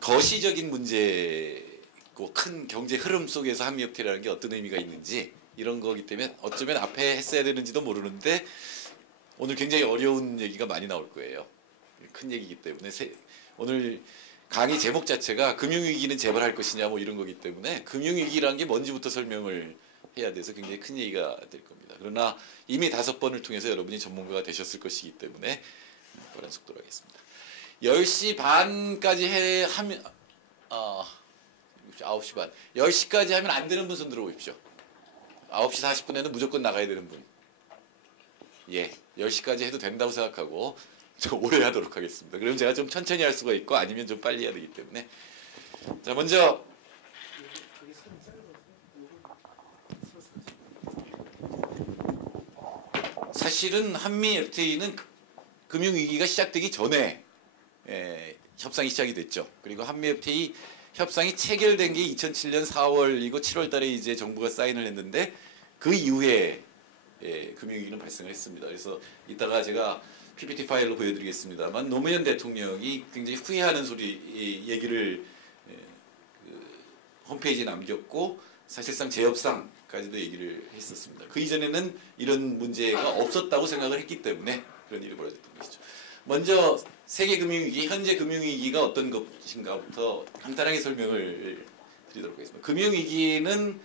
거시적인 문제고 큰 경제 흐름 속에서 한미협회라는 게 어떤 의미가 있는지 이런 거기 때문에 어쩌면 앞에 했어야 되는지도 모르는데 오늘 굉장히 어려운 얘기가 많이 나올 거예요. 큰 얘기이기 때문에 오늘 강의 제목 자체가 금융위기는 재발할 것이냐 뭐 이런 거기 때문에 금융위기라는 게 뭔지부터 설명을 해야 돼서 굉장히 큰 얘기가 될 겁니다. 그러나 이미 5번을 통해서 여러분이 전문가가 되셨을 것이기 때문에 빠른 속도로 하겠습니다. 10시 반까지 하면 9시 반 10시까지 하면 안 되는 분 손 들어오십시오. 9시 40분에는 무조건 나가야 되는 분. 예, 10시까지 해도 된다고 생각하고 좀 오래 하도록 하겠습니다. 그럼 제가 좀 천천히 할 수가 있고 아니면 좀 빨리 해야 되기 때문에 자 먼저 사실은 한미 FTA는 금융위기가 시작되기 전에 협상이 시작이 됐죠. 그리고 한미 FTA 협상이 체결된 게 2007년 4월이고 7월 달에 이제 정부가 사인을 했는데 그 이후에 금융위기는 발생을 했습니다. 그래서 이따가 제가 PPT 파일로 보여드리겠습니다만 노무현 대통령이 굉장히 후회하는 얘기를 홈페이지에 남겼고 사실상 재협상까지도 얘기를 했었습니다. 그 이전에는 이런 문제가 없었다고 생각을 했기 때문에 그런 일이 벌어졌던 것이죠. 먼저 세계 금융위기, 현재 금융위기가 어떤 것인가부터 간단하게 설명을 드리도록 하겠습니다. 금융위기는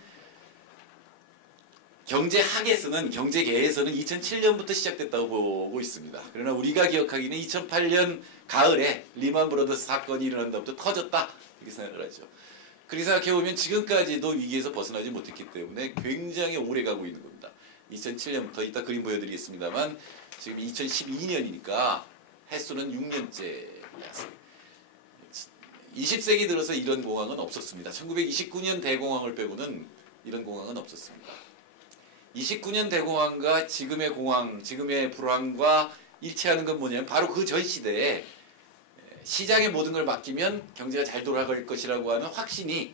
경제학에서는, 경제계에서는 2007년부터 시작됐다고 보고 있습니다. 그러나 우리가 기억하기는 2008년 가을에 리만 브러더스 사건이 일어난 다음부터 터졌다 이렇게 생각을 하죠. 그렇게 생각해보면 지금까지도 위기에서 벗어나지 못했기 때문에 굉장히 오래 가고 있는 겁니다. 2007년부터 이따 그림 보여드리겠습니다만 지금 2012년이니까 횟수는 6년째였습니다. 20세기 들어서 이런 공황은 없었습니다. 1929년 대공황을 빼고는 이런 공황은 없었습니다. 29년 대공황과 지금의 공황, 지금의 불황과 일치하는 건 뭐냐면 바로 그 전 시대에 시장에 모든 걸 맡기면 경제가 잘 돌아갈 것이라고 하는 확신이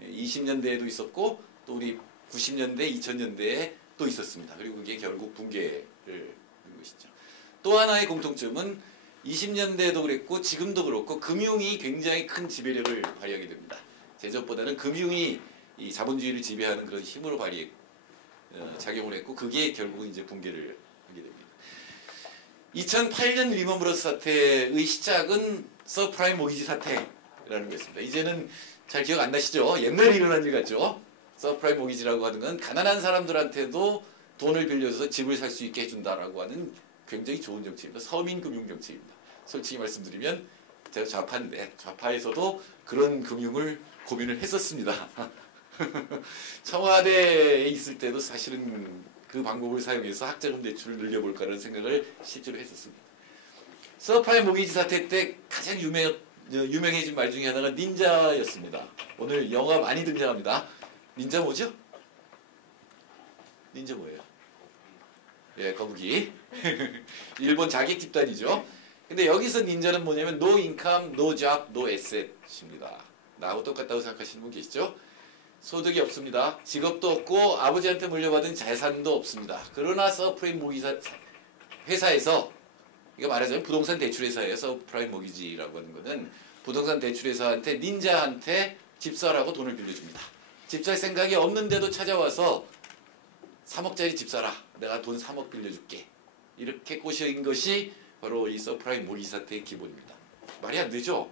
20년대에도 있었고 또 우리 90년대, 2000년대에 또 있었습니다. 그리고 그게 결국 붕괴를 이룬 것이죠. 또 하나의 공통점은 20년대에도 그랬고 지금도 그렇고 금융이 굉장히 큰 지배력을 발휘하게 됩니다. 제조업보다는 금융이 이 자본주의를 지배하는 그런 힘으로 작용을 했고 그게 결국은 이제 붕괴를 하게 됩니다. 2008년 리먼 브러더스 사태의 시작은 서프라임 모기지 사태라는 거였습니다. 이제는 잘 기억 안 나시죠? 옛날에 일어난 일 같죠? 서프라임 모기지라고 하는 건 가난한 사람들한테도 돈을 빌려줘서 집을 살 수 있게 해준다라고 하는 굉장히 좋은 정책입니다. 서민 금융 정책입니다. 솔직히 말씀드리면 제가 좌파인데 좌파에서도 그런 금융을 고민을 했었습니다. 청와대에 있을 때도 사실은 그 방법을 사용해서 학자금 대출을 늘려볼까라는 생각을 실제로 했었습니다. 서프라임 모기지 사태 때 가장 유명해진 말 중에 하나가 닌자였습니다. 오늘 영화 많이 등장합니다. 닌자 뭐죠? 닌자 뭐예요? 예, 거북이. 일본 자객 집단이죠. 근데 여기서 닌자는 뭐냐면 no income, no job, no asset입니다. 나하고 똑같다고 생각하시는 분 계시죠? 소득이 없습니다. 직업도 없고 아버지한테 물려받은 재산도 없습니다. 그러나 서프라임 모기지 회사에서 이거 말하자면 부동산 대출회사예요. 서프라임 모기지라고 하는 거는 부동산 대출회사한테 닌자한테 집 사라고 돈을 빌려줍니다. 집 살 생각이 없는데도 찾아와서 3억짜리 집 사라. 내가 돈 3억 빌려줄게. 이렇게 꼬신 것이 바로 이 서프라임 모기지 사태의 기본입니다. 말이 안 되죠?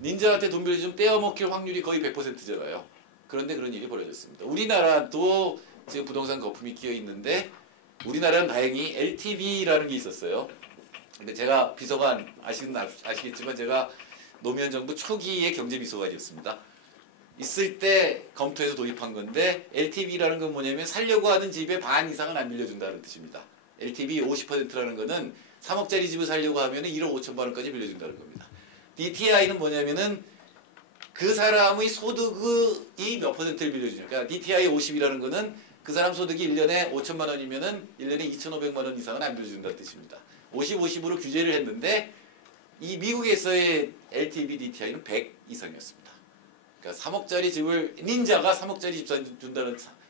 닌자한테 돈 빌려주면 떼어먹힐 확률이 거의 100%잖아요. 그런데 그런 일이 벌어졌습니다. 우리나라도 지금 부동산 거품이 끼어 있는데 우리나라는 다행히 LTV라는 게 있었어요. 근데 제가 비서관 아시겠지만 제가 노무현 정부 초기에 경제비서관이었습니다. 있을 때 검토해서 도입한 건데 LTV라는 건 뭐냐면 살려고 하는 집의 반 이상은 안 빌려준다는 뜻입니다. LTV 50%라는 거는 3억짜리 집을 살려고 하면 1억 5천만 원까지 빌려준다는 겁니다. DTI는 뭐냐면은 그 사람의 소득이 몇 퍼센트를 빌려주죠. 그러니까 DTI 50이라는 거는 그 사람 소득이 1년에 5천만 원이면은 1년에 2,500만 원 이상은 안 빌려준다는 뜻입니다. 50, 50으로 규제를 했는데 이 미국에서의 LTV DTI는 100 이상이었습니다. 그러니까 3억짜리 집을 닌자가 3억짜리 집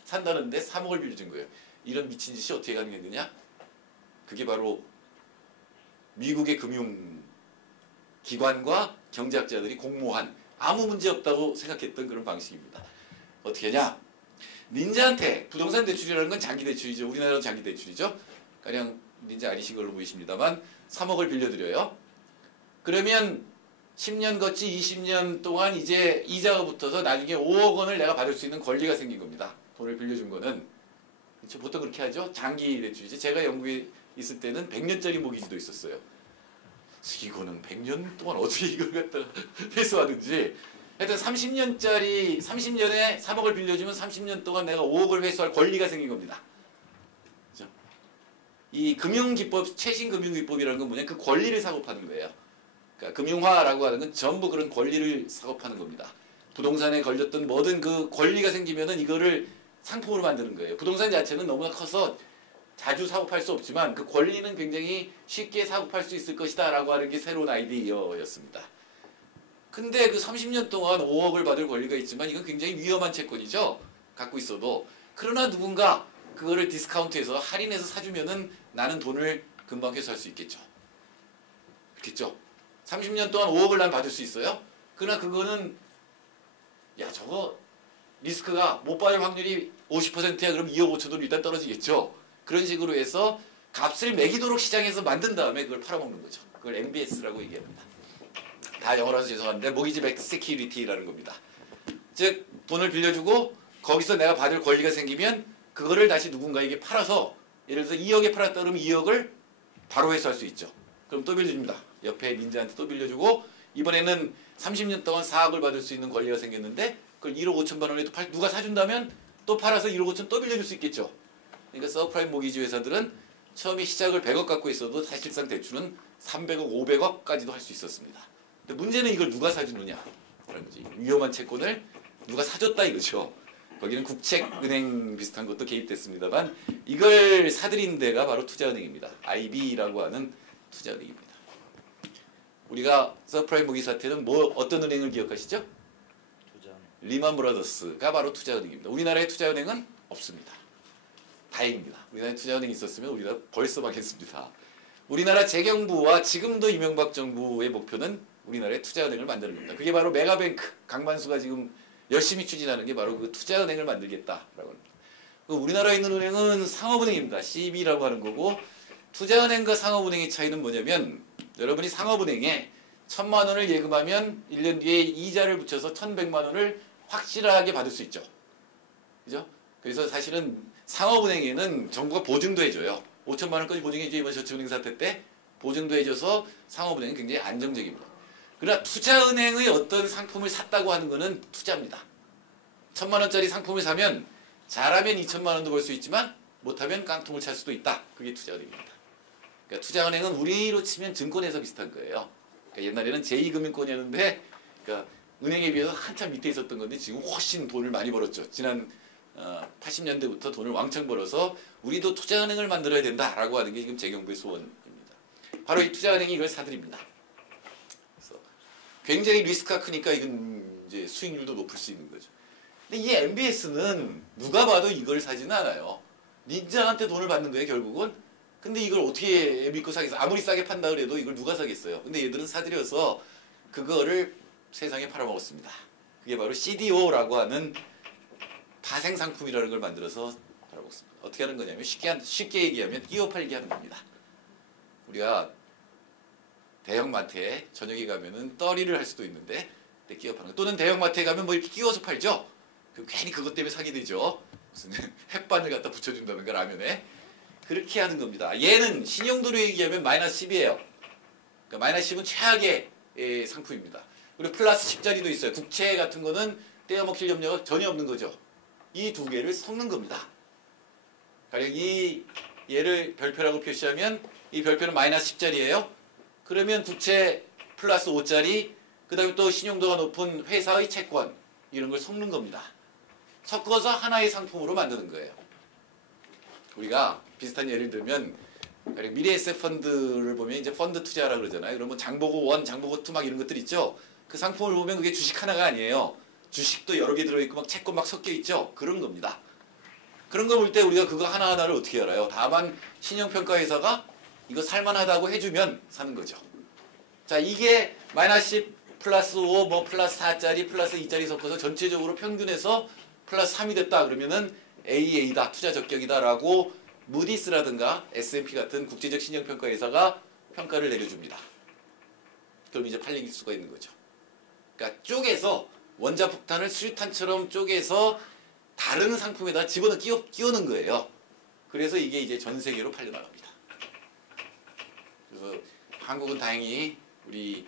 산다는데 3억을 빌려준 거예요. 이런 미친 짓이 어떻게 가능했느냐? 그게 바로 미국의 금융기관과 경제학자들이 공모한 아무 문제 없다고 생각했던 그런 방식입니다. 어떻게 하냐? 닌자한테 부동산 대출이라는 건 장기 대출이죠. 우리나라도 장기 대출이죠. 가령 닌자 아니신 걸로 보이십니다만 3억을 빌려드려요. 그러면 10년 거치 20년 동안 이제 이자가 붙어서 나중에 5억 원을 내가 받을 수 있는 권리가 생긴 겁니다. 돈을 빌려준 거는. 그렇죠? 보통 그렇게 하죠. 장기 대출이지. 제가 영국에 있을 때는 100년짜리 모기지도 있었어요. 이거는 100년 동안 어떻게 이걸 갖다가 회수하든지. 하여튼 30년짜리 30년에 3억을 빌려주면 30년 동안 내가 5억을 회수할 권리가 생긴 겁니다. 그렇죠? 이 금융기법, 최신 금융기법이라는 건 뭐냐? 그 권리를 사고 파는 거예요. 그러니까 금융화라고 하는 건 전부 그런 권리를 사고 파는 겁니다. 부동산에 걸렸던 뭐든 그 권리가 생기면은 이거를 상품으로 만드는 거예요. 부동산 자체는 너무나 커서 자주 사고 팔 수 없지만 그 권리는 굉장히 쉽게 사고 팔 수 있을 것이다 라고 하는 게 새로운 아이디어였습니다. 근데 그 30년 동안 5억을 받을 권리가 있지만 이건 굉장히 위험한 채권이죠. 갖고 있어도. 그러나 누군가 그거를 디스카운트해서 할인해서 사주면은 나는 돈을 금방 회수할 수 있겠죠. 그렇겠죠. 30년 동안 5억을 난 받을 수 있어요. 그러나 그거는 야 저거 리스크가 못 받을 확률이 50%야. 그럼 2억 5천 돈 일단 떨어지겠죠. 그런 식으로 해서 값을 매기도록 시장에서 만든 다음에 그걸 팔아먹는 거죠. 그걸 MBS라고 얘기합니다. 다 영어라서 죄송한데 모기지 백트 세큐리티라는 겁니다. 즉 돈을 빌려주고 거기서 내가 받을 권리가 생기면 그거를 다시 누군가에게 팔아서 예를 들어서 2억에 팔았다 그러면 2억을 바로 회수할 수 있죠. 그럼 또 빌려줍니다. 옆에 닌자한테 또 빌려주고 이번에는 30년 동안 4억을 받을 수 있는 권리가 생겼는데 그걸 1억 5천만 원에 또 누가 사준다면 또 팔아서 1억 5천 또 빌려줄 수 있겠죠. 그러니까 서프라임 모기지 회사들은 처음에 시작을 100억 갖고 있어도 사실상 대출은 300억, 500억까지도 할 수 있었습니다. 근데 문제는 이걸 누가 사주느냐 라는 거지. 위험한 채권을 누가 사줬다 이거죠. 거기는 국책은행 비슷한 것도 개입됐습니다만 이걸 사들인 데가 바로 투자은행입니다. IB라고 하는 투자은행입니다. 우리가 서프라임 모기지 사태는 어떤 은행을 기억하시죠? 투자은행. 리만 브라더스가 바로 투자은행입니다. 우리나라에 투자은행은 없습니다. 다행입니다. 우리나라에 투자은행이 있었으면 우리나라 벌써 망했습니다. 우리나라 재경부와 지금도 이명박 정부의 목표는 우리나라에 투자은행을 만드는 겁니다. 그게 바로 메가뱅크, 강만수가 지금 열심히 추진하는 게 바로 그 투자은행을 만들겠다라고 합니다. 우리나라에 있는 은행은 상업은행입니다. CB라고 하는 거고 투자은행과 상업은행의 차이는 뭐냐면 여러분이 상업은행에 1,000만 원을 예금하면 1년 뒤에 이자를 붙여서 1,100만 원을 확실하게 받을 수 있죠. 그죠? 그래서 사실은 상업은행에는 정부가 보증도 해줘요. 5천만 원까지 보증해줘. 이번 저축은행 사태 때 보증도 해줘서 상업은행은 굉장히 안정적입니다. 그러나 투자은행의 어떤 상품을 샀다고 하는 것은 투자입니다. 1,000만 원짜리 상품을 사면 잘하면 2천만 원도 벌 수 있지만 못하면 깡통을 찰 수도 있다. 그게 투자은행입니다. 그러니까 투자은행은 우리로 치면 증권회사 비슷한 거예요. 그러니까 옛날에는 제2금융권이었는데 그러니까 은행에 비해서 한참 밑에 있었던 건데 지금 훨씬 돈을 많이 벌었죠. 지난 80년대부터 돈을 왕창 벌어서 우리도 투자은행을 만들어야 된다라고 하는 게 지금 재경부의 소원입니다. 바로 이 투자은행이 이걸 사들입니다. 그래서 굉장히 리스크가 크니까 이건 이제 수익률도 높을 수 있는 거죠. 근데 이 MBS는 누가 봐도 이걸 사지는 않아요. 닌자한테 돈을 받는 거예요, 결국은. 근데 이걸 어떻게 믿고 사겠어? 아무리 싸게 판다 그래도 이걸 누가 사겠어요? 근데 얘들은 사들여서 그거를 세상에 팔아먹었습니다. 그게 바로 CDO라고 하는 파생 상품이라는 걸 만들어서 팔아먹습니다. 어떻게 하는 거냐면 쉽게 얘기하면 끼워 팔기 하는 겁니다. 우리가 대형마트에 저녁에 가면은 떨이를 할 수도 있는데 끼워 파는 거. 또는 대형마트에 가면 뭐 이렇게 끼워서 팔죠. 괜히 그것 때문에 사게 되죠. 무슨 햇반을 갖다 붙여준다든가 라면에. 그렇게 하는 겁니다. 얘는 신용도로 얘기하면 마이너스 10이에요. 그러니까 마이너스 10은 최악의 상품입니다. 그리고 플러스 10짜리도 있어요. 국채 같은 거는 떼어먹힐 염려가 전혀 없는 거죠. 이 두 개를 섞는 겁니다. 가령 이 얘를 별표라고 표시하면 이 별표는 마이너스 10짜리예요. 그러면 국채 플러스 5짜리 그 다음에 또 신용도가 높은 회사의 채권 이런 걸 섞는 겁니다. 섞어서 하나의 상품으로 만드는 거예요. 우리가 비슷한 예를 들면 미래에셋 펀드를 보면 이제 펀드 투자라 그러잖아요. 그러면 장보고 1, 장보고 2 막 이런 것들 있죠. 그 상품을 보면 그게 주식 하나가 아니에요. 주식도 여러 개 들어있고 막 채권 막 섞여 있죠. 그런 겁니다. 그런 거 볼 때 우리가 그거 하나하나를 어떻게 알아요? 다만 신용평가 회사가 이거 살만하다고 해주면 사는 거죠. 자, 이게 마이너스 10 플러스 5, 뭐 플러스 4짜리, 플러스 2짜리 섞어서 전체적으로 평균해서 플러스 3이 됐다. 그러면은 AA다. 투자 적격이다라고 무디스라든가 S&P 같은 국제적 신용평가 회사가 평가를 내려줍니다. 그럼 이제 팔릴 수가 있는 거죠. 그러니까 쪼개서 원자폭탄을 수류탄처럼 쪼개서 다른 상품에다 집어넣어 끼우는 거예요. 그래서 이게 이제 전 세계로 팔려나갑니다. 그래서 한국은 다행히 우리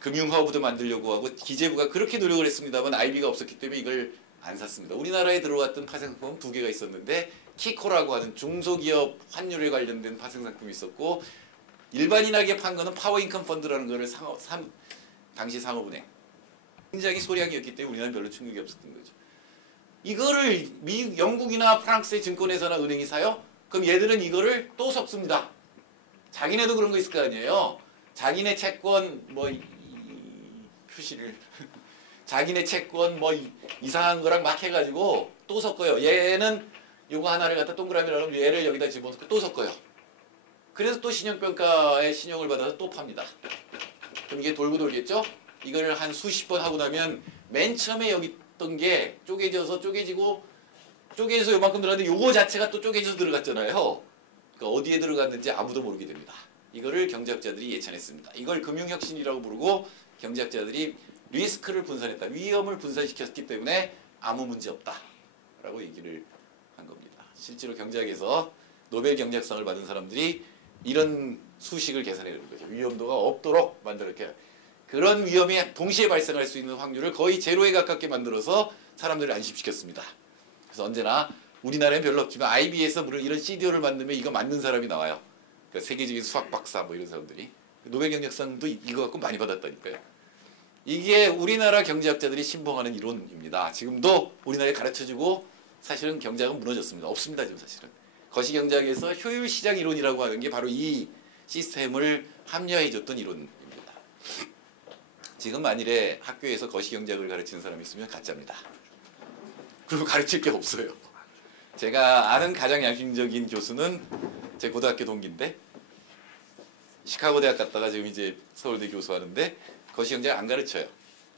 금융허브도 만들려고 하고 기재부가 그렇게 노력을 했습니다만 IB가 없었기 때문에 이걸 안 샀습니다. 우리나라에 들어왔던 파생상품은 두 개가 있었는데 키코라고 하는 중소기업 환율에 관련된 파생상품이 있었고 일반인에게 판 거는 파워인컴 펀드라는 거를 당시 상업은행 굉장히 소량이었기 때문에 우리나라는 별로 충격이 없었던 거죠. 이거를 영국이나 프랑스의 증권회사나 은행이 사요? 그럼 얘들은 이거를 또 섞습니다. 자기네도 그런 거 있을 거 아니에요. 자기네 채권 뭐 표시를 자기네 채권 뭐 이상한 거랑 막 해가지고 또 섞어요. 얘는 요거 하나를 갖다 동그라미로 하면 얘를 여기다 집어넣고 또 섞어요. 그래서 또 신용평가에 신용을 받아서 또 팝니다. 그럼 이게 돌고 돌겠죠? 이걸 한 수십 번 하고 나면 맨 처음에 여기 있던 게 쪼개져서 쪼개지고 쪼개져서 요만큼 들어갔는데 요거 자체가 또 쪼개져서 들어갔잖아요. 그러니까 어디에 들어갔는지 아무도 모르게 됩니다. 이거를 경제학자들이 예찬했습니다. 이걸 금융혁신이라고 부르고 경제학자들이 리스크를 분산했다. 위험을 분산시켰기 때문에 아무 문제 없다라고 얘기를 한 겁니다. 실제로 경제학에서 노벨 경제학상을 받은 사람들이 이런 수식을 계산해내는 거죠. 위험도가 없도록 만들어 이렇게 그런 위험이 동시에 발생할 수 있는 확률을 거의 제로에 가깝게 만들어서 사람들을 안심시켰습니다. 그래서 언제나 우리나라엔 별로 없지만 IB에서 이런 CDO를 만들면 이거 만든 사람이 나와요. 그러니까 세계적인 수학 박사 뭐 이런 사람들이 노벨 경제학상도 이거 갖고 많이 받았다니까요. 이게 우리나라 경제학자들이 신봉하는 이론입니다. 지금도 우리나라에 가르쳐주고 사실은 경제학은 무너졌습니다. 없습니다 지금 사실은. 거시경제학에서 효율시장 이론이라고 하는 게 바로 이 시스템을 합리화해줬던 이론입니다. 지금 만일에 학교에서 거시경제학을 가르치는 사람이 있으면 가짜입니다. 그리고 가르칠 게 없어요. 제가 아는 가장 양심적인 교수는 제 고등학교 동기인데 시카고 대학 갔다가 지금 이제 서울대 교수하는데 거시경제학 안 가르쳐요.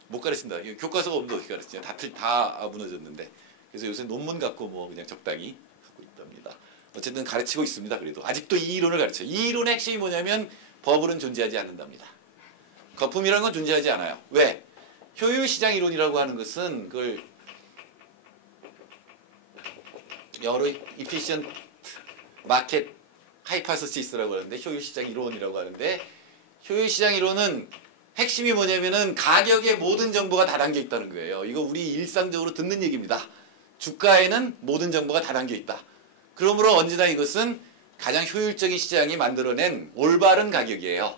못 가르친다. 교과서가 없는데 어떻게 가르치냐. 다 무너졌는데. 그래서 요새 논문 갖고 뭐 그냥 적당히 하고 있답니다. 어쨌든 가르치고 있습니다. 그래도 아직도 이 이론을 가르쳐요. 이 이론의 핵심이 뭐냐면 버블은 존재하지 않는답니다. 거품이라는 건 존재하지 않아요. 왜? 효율시장 이론이라고 하는 것은 그걸 여러 efficient market hypothesis라고 하는데 효율시장 이론이라고 하는데 효율시장 이론은 핵심이 뭐냐면은 가격에 모든 정보가 다 담겨 있다는 거예요. 이거 우리 일상적으로 듣는 얘기입니다. 주가에는 모든 정보가 다 담겨 있다. 그러므로 언제나 이것은 가장 효율적인 시장이 만들어낸 올바른 가격이에요.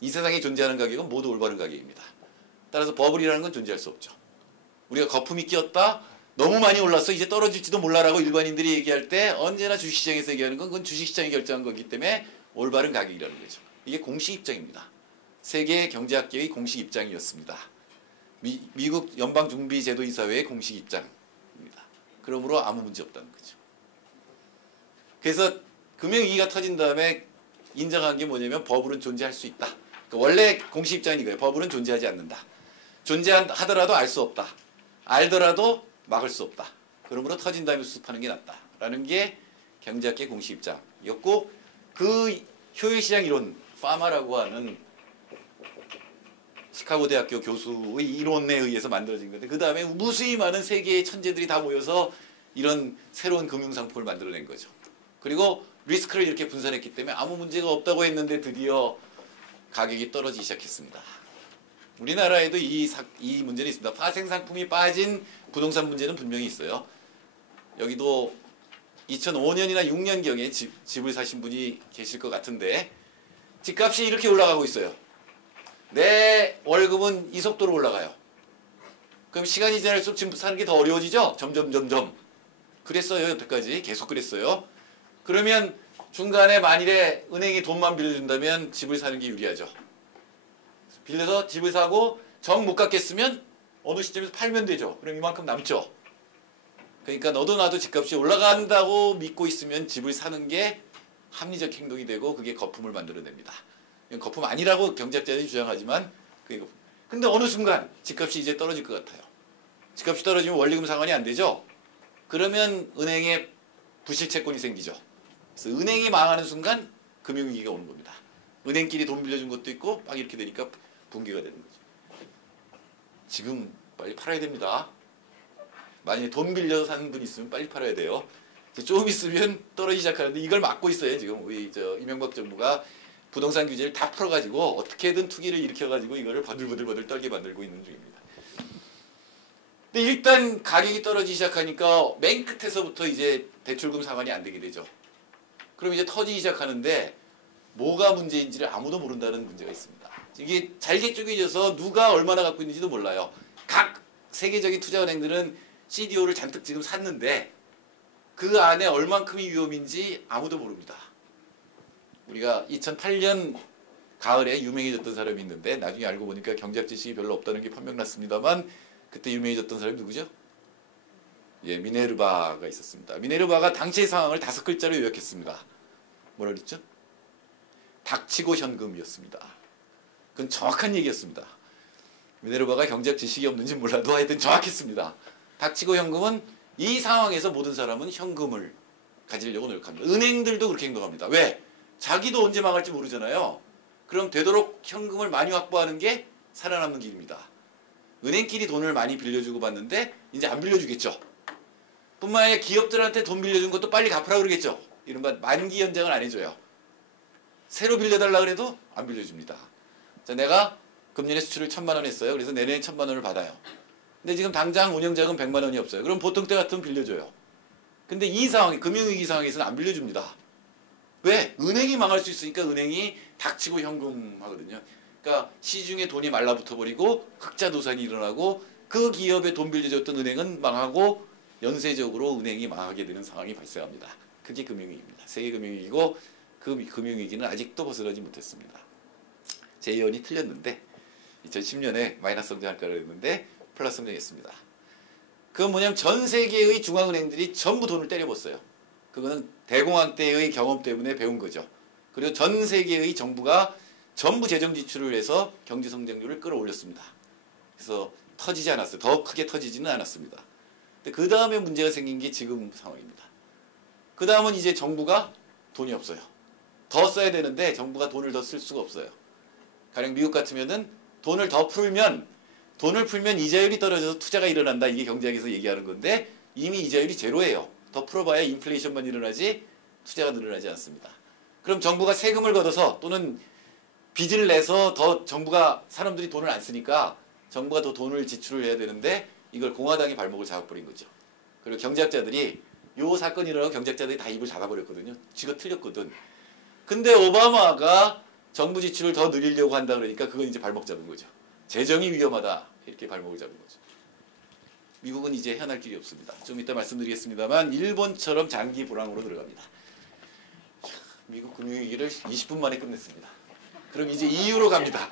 이 세상에 존재하는 가격은 모두 올바른 가격입니다. 따라서 버블이라는 건 존재할 수 없죠. 우리가 거품이 끼었다. 너무 많이 올랐어. 이제 떨어질지도 몰라라고 일반인들이 얘기할 때 언제나 주식시장에서 얘기하는 건 그건 주식시장이 결정한 거기 때문에 올바른 가격이라는 거죠. 이게 공식 입장입니다. 세계 경제학계의 공식 입장이었습니다. 미국 연방준비제도이사회의 공식 입장입니다. 그러므로 아무 문제 없다는 거죠. 그래서 금융위기가 터진 다음에 인정한 게 뭐냐면 버블은 존재할 수 있다. 그러니까 원래 공식 입장은 이거예요. 버블은 존재하지 않는다. 존재하더라도 알 수 없다. 알더라도 막을 수 없다. 그러므로 터진 다음에 수습하는 게 낫다. 라는 게 경제학계 공식 입장이었고 그 효율시장 이론, 파마라고 하는 시카고 대학교 교수의 이론에 의해서 만들어진 건데 그 다음에 무수히 많은 세계의 천재들이 다 모여서 이런 새로운 금융상품을 만들어낸 거죠. 그리고 리스크를 이렇게 분산했기 때문에 아무 문제가 없다고 했는데 드디어 가격이 떨어지기 시작했습니다. 우리나라에도 이 문제는 있습니다. 파생상품이 빠진 부동산 문제는 분명히 있어요. 여기도 2005년이나 6년경에 집을 사신 분이 계실 것 같은데 집값이 이렇게 올라가고 있어요. 내 월급은 이 속도로 올라가요. 그럼 시간이 지날수록 집 사는 게 더 어려워지죠? 점점. 그랬어요. 여태까지. 계속 그랬어요. 그러면 중간에 만일에 은행이 돈만 빌려준다면 집을 사는 게 유리하죠. 빌려서 집을 사고 정 못 갚겠으면 어느 시점에서 팔면 되죠. 그럼 이만큼 남죠. 그러니까 너도 나도 집값이 올라간다고 믿고 있으면 집을 사는 게 합리적 행동이 되고 그게 거품을 만들어냅니다. 이건 거품 아니라고 경제학자들이 주장하지만 근데 어느 순간 집값이 이제 떨어질 것 같아요. 집값이 떨어지면 원리금 상환이 안 되죠. 그러면 은행에 부실채권이 생기죠. 그래서 은행이 망하는 순간 금융위기가 오는 겁니다. 은행끼리 돈 빌려준 것도 있고 막 이렇게 되니까 붕괴가 되는 거죠. 지금 빨리 팔아야 됩니다. 만약에 돈 빌려서 사는 분 있으면 빨리 팔아야 돼요. 조금 있으면 떨어지기 시작하는데 이걸 막고 있어요. 지금 우리 이명박 정부가 부동산 규제를 다 풀어가지고 어떻게든 투기를 일으켜가지고 이거를 버들버들 떨게 만들고 있는 중입니다. 근데 일단 가격이 떨어지기 시작하니까 맨 끝에서부터 이제 대출금 상환이 안 되게 되죠. 그럼 이제 터지기 시작하는데 뭐가 문제인지를 아무도 모른다는 문제가 있습니다. 이게 잘게 쪼개져서 누가 얼마나 갖고 있는지도 몰라요. 각 세계적인 투자은행들은 CDO를 잔뜩 지금 샀는데 그 안에 얼만큼이 위험인지 아무도 모릅니다. 우리가 2008년 가을에 유명해졌던 사람이 있는데 나중에 알고 보니까 경제학 지식이 별로 없다는 게 판명났습니다만 그때 유명해졌던 사람이 누구죠? 예, 미네르바가 있었습니다. 미네르바가 당시의 상황을 5글자로 요약했습니다. 뭐라 그랬죠? 닥치고 현금이었습니다. 그건 정확한 얘기였습니다. 미네르바가 경제학 지식이 없는지 몰라도 하여튼 정확했습니다. 닥치고 현금은 이 상황에서 모든 사람은 현금을 가지려고 노력합니다. 은행들도 그렇게 행동합니다. 왜? 자기도 언제 망할지 모르잖아요. 그럼 되도록 현금을 많이 확보하는 게 살아남는 길입니다. 은행끼리 돈을 많이 빌려주고 받는데 이제 안 빌려주겠죠. 뿐만 아니라 기업들한테 돈 빌려준 것도 빨리 갚으라고 그러겠죠. 이른바 만기 연장을 안 해줘요. 새로 빌려달라 그래도 안 빌려줍니다. 자, 내가 금년에 수출을 1,000만 원 했어요. 그래서 내년에 1,000만 원을 받아요. 근데 지금 당장 운영자금 100만 원이 없어요. 그럼 보통 때 같으면 빌려줘요. 근데 이 상황, 금융위기 상황에서는 안 빌려줍니다. 왜? 은행이 망할 수 있으니까 은행이 닥치고 현금하거든요. 그러니까 시중에 돈이 말라붙어버리고 흑자도산이 일어나고 그 기업에 돈 빌려줬던 은행은 망하고 연쇄적으로 은행이 망하게 되는 상황이 발생합니다. 그게 금융위기입니다. 세계금융위기고 그 금융위기는 아직도 벗어나지 못했습니다. 제 예언이 틀렸는데 2010년에 마이너스 성장할 거라 했는데 플러스 성장했습니다. 그건 뭐냐면 전 세계의 중앙은행들이 전부 돈을 때려봤어요. 그거는 대공황 때의 경험 때문에 배운 거죠. 그리고 전 세계의 정부가 전부 재정 지출을 해서 경제 성장률을 끌어올렸습니다. 그래서 터지지 않았어요. 더 크게 터지지는 않았습니다. 근데 그 다음에 문제가 생긴 게 지금 상황입니다. 그 다음은 이제 정부가 돈이 없어요. 더 써야 되는데 정부가 돈을 더 쓸 수가 없어요. 가령 미국 같으면은 돈을 풀면 이자율이 떨어져서 투자가 일어난다. 이게 경제학에서 얘기하는 건데 이미 이자율이 제로예요. 더 풀어봐야 인플레이션만 일어나지 투자가 늘어나지 않습니다. 그럼 정부가 세금을 걷어서 또는 빚을 내서 더 정부가 사람들이 돈을 안 쓰니까 정부가 더 돈을 지출을 해야 되는데 이걸 공화당이 발목을 잡아버린 거죠. 그리고 경제학자들이 요 사건이 일어나고 경제학자들이 다 입을 닫아버렸거든요. 쥐가 틀렸거든. 근데 오바마가 정부 지출을 더 늘리려고 한다 그러니까 그건 이제 발목 잡은 거죠. 재정이 위험하다 이렇게 발목을 잡은 거죠. 미국은 이제 헤어날 길이 없습니다. 좀 이따 말씀드리겠습니다만 일본처럼 장기 불황으로 들어갑니다. 미국 금융위기를 20분 만에 끝냈습니다. 그럼 이제 EU로 갑니다.